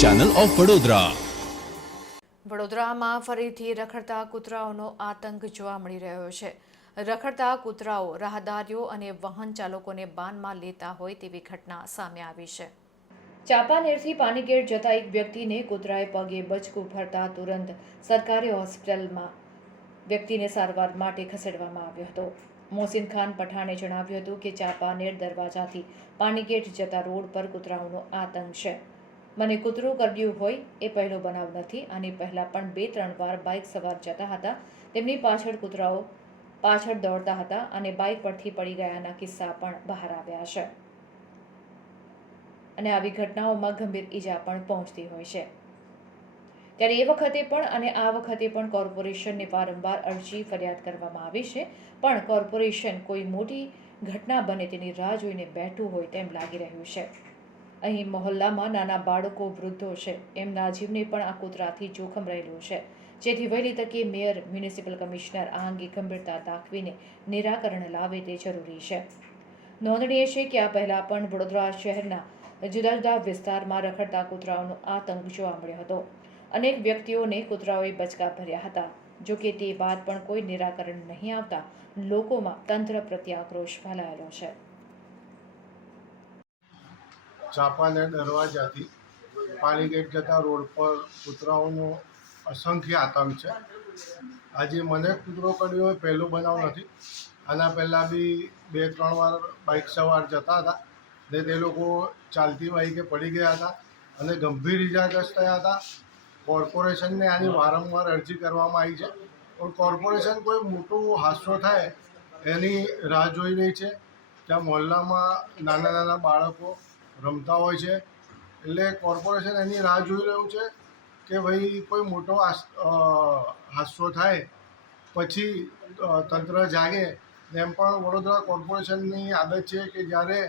Channel of Vadodara વડોદરામાં ફરીથી રખડતા કૂતરાઓનો આતંક જોવા મળી રહ્યો છે. રખડતા કૂતરાઓ રાહદારીઓ અને વાહન ચાલકોને બાનમાં લેતા હોય તેવી ઘટના સામે આવી છે. ચાંપાનેરથી પાનીગેટ જતા એક વ્યક્તિને કૂતરાએ પગે બચકું ભરતા તુરંત સરકારી હોસ્પિટલમાં વ્યક્તિને સારવાર માટે ખસેડવામાં આવ્યો હતો. મોહસિન ખાન પઠાણે જણાવ્યું હતું કે ચાંપાનેર દરવાજાથી પાણીગેટ જતા રોડ પર કૂતરાઓનો આતંક છે. મને કૂતરું કરડ્યું હોય એ પહેલો બનાવ નથી. આની પહેલાં પણ બે ત્રણ વાર બાઇક સવાર જતા હતા. તેમની પાછળ કૂતરાઓ પાછળ દોડતા હતા અને બાઇક પરથી પડી ગયાના કિસ્સા પણ બહાર આવ્યા છે. અને આવી ઘટનાઓમાં ગંભીર ઈજા પણ પહોંચતી હોય છે. ત્યારે એ વખતે પણ અને આ વખતે પણ કોર્પોરેશનને વારંવાર અરજી ફરિયાદ કરવામાં આવી છે. પણ કોર્પોરેશન કોઈ મોટી ઘટના બને તેની રાહ જોઈને બેઠું હોય તેમ લાગી રહ્યું છે. અહીં મહોલ્લામાં નાના બાળકો વૃદ્ધો છે. એમના જીવને પણ આ કૂતરાથી જોખમ રહેલું છે. જેથી વહેલી તકે મેયર, મ્યુનિસિપલ કમિશનર આ અંગે ગંભીરતા દાખવીને નિરાકરણ લાવે તે જરૂરી છે. નોંધનીય છે કે આ પહેલાં પણ વડોદરા શહેરના જુદા જુદા વિસ્તારમાં રખડતા કૂતરાઓનો આતંક જોવા મળ્યો હતો. અનેક વ્યક્તિઓને કૂતરાઓએ બચકા ભર્યા હતા. જો કે તે બાદ પણ કોઈ નિરાકરણ નહીં આવતા, લોકોમાં તંત્ર પ્રત્યે આક્રોશ ફેલાયેલો છે. ચાપાને દરવાજાથી પાણીગેટ જતા રોડ પર કૂતરાઓનો અસંખ્ય આતંક છે. આજે મને કૂતરો કર્યો હોય પહેલો બનાવ નથી. આના પહેલાં બી બે, ત્રણ વાર બાઇક સવાર જતા હતા. ને તે લોકો ચાલતી બાઇકે પડી ગયા હતા અને ગંભીર ઇજાગ્રસ્ત થયા હતા. કોર્પોરેશનને આની વારંવાર અરજી કરવામાં આવી છે. પણ કોર્પોરેશન કોઈ મોટું હાદસો થાય એની રાહ જોઈ રહી છે. ત્યાં મહોલ્લામાં નાના નાના બાળકો રમતા હોય છે. એટલે કોર્પોરેશન એની રાહ જોઈ રહ્યું છે કે ભાઈ કોઈ મોટો હાદસો થાય પછી તંત્ર જાગે. એમ પણ વડોદરા કોર્પોરેશનની આદત છે કે જ્યારે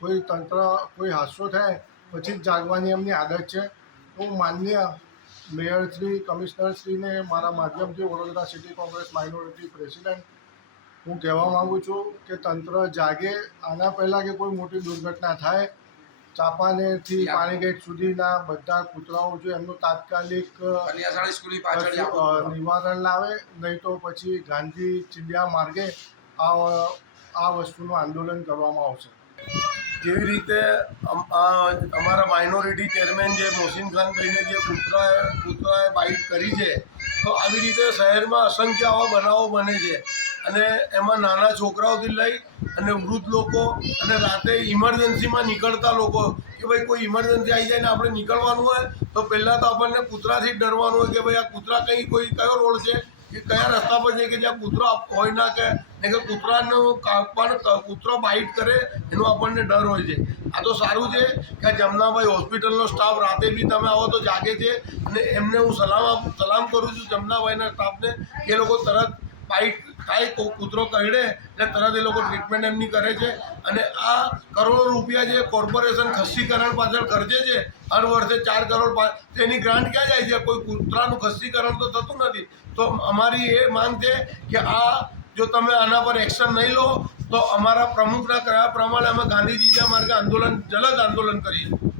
કોઈ તંત્ર કોઈ હાદસો થાય પછી જ જાગવાની એમની આદત છે. હું માન્ય મેયરશ્રી કમિશનરશ્રીને મારા માધ્યમથી Vadodara city Congress minority president હું કહેવા માગું છું કે તંત્ર જાગે. આના પહેલાં કે કોઈ મોટી દુર્ઘટના થાય ચાપાનેરથી પાણીગેટ સુધીના બધા કૂતરાઓ જો એમનું તાત્કાલિક નિવારણ લાવે નહીં તો પછી ગાંધી ચિડિયા માર્ગે આ આ વસ્તુનું આંદોલન કરવામાં આવશે. કેવી રીતે અમારા માઇનોરિટી ચેરમેન જે મોહસિન ખાનભાઈને જે કૂતરાએ કૂતરાએ બાઇટ કરી છે, તો આવી રીતે શહેરમાં અસંખ્ય આવા બનાવો બને છે. અને એમાં નાના છોકરાઓથી લઈ અને વૃદ્ધ લોકો અને રાતે ઇમરજન્સીમાં નીકળતા લોકો કે ભાઈ કોઈ ઇમરજન્સી આવી જાય ને આપણે નીકળવાનું હોય, તો પહેલાં તો આપણને કૂતરાથી જ ડરવાનું હોય કે ભાઈ આ કૂતરા કંઈ કોઈ કયો રોડ છે? કે કયા રસ્તા પર છે કે જ્યાં કૂતરો હોય ના કે, ને કે કૂતરાનું પણ કૂતરો બાઇટ કરે, એનો આપણને ડર હોય છે. આ તો સારું છે કે જમનાભાઈ હોસ્પિટલનો સ્ટાફ રાતે બી તમે આવો તો જાગે છે, અને એમને હું સલામ સલામ કરું છું જમનાભાઈના સ્ટાફને કે લોકો તરત બાઇટ થાય કો- કૂતરો કરડે, એટલે તરત એ લોકો ટ્રીટમેન્ટ એમની કરે છે. અને આ કરોડો રૂપિયા જે કોર્પોરેશન ખસ્સીકરણ પાછળ ખર્ચે છે, હર વર્ષે ચાર કરોડ તેની ગ્રાન્ટ ક્યાં જાય છે? કોઈ કૂતરાનું ખસ્સીકરણ તો થતું નથી. તો અમારી એ માંગ છે કે આ જો તમે આના પર એક્શન નહીં લો, તો અમારા પ્રમુખના કયા પ્રમાણે અમે ગાંધીજીના માર્ગે આંદોલન, જલદ આંદોલન કરીએ.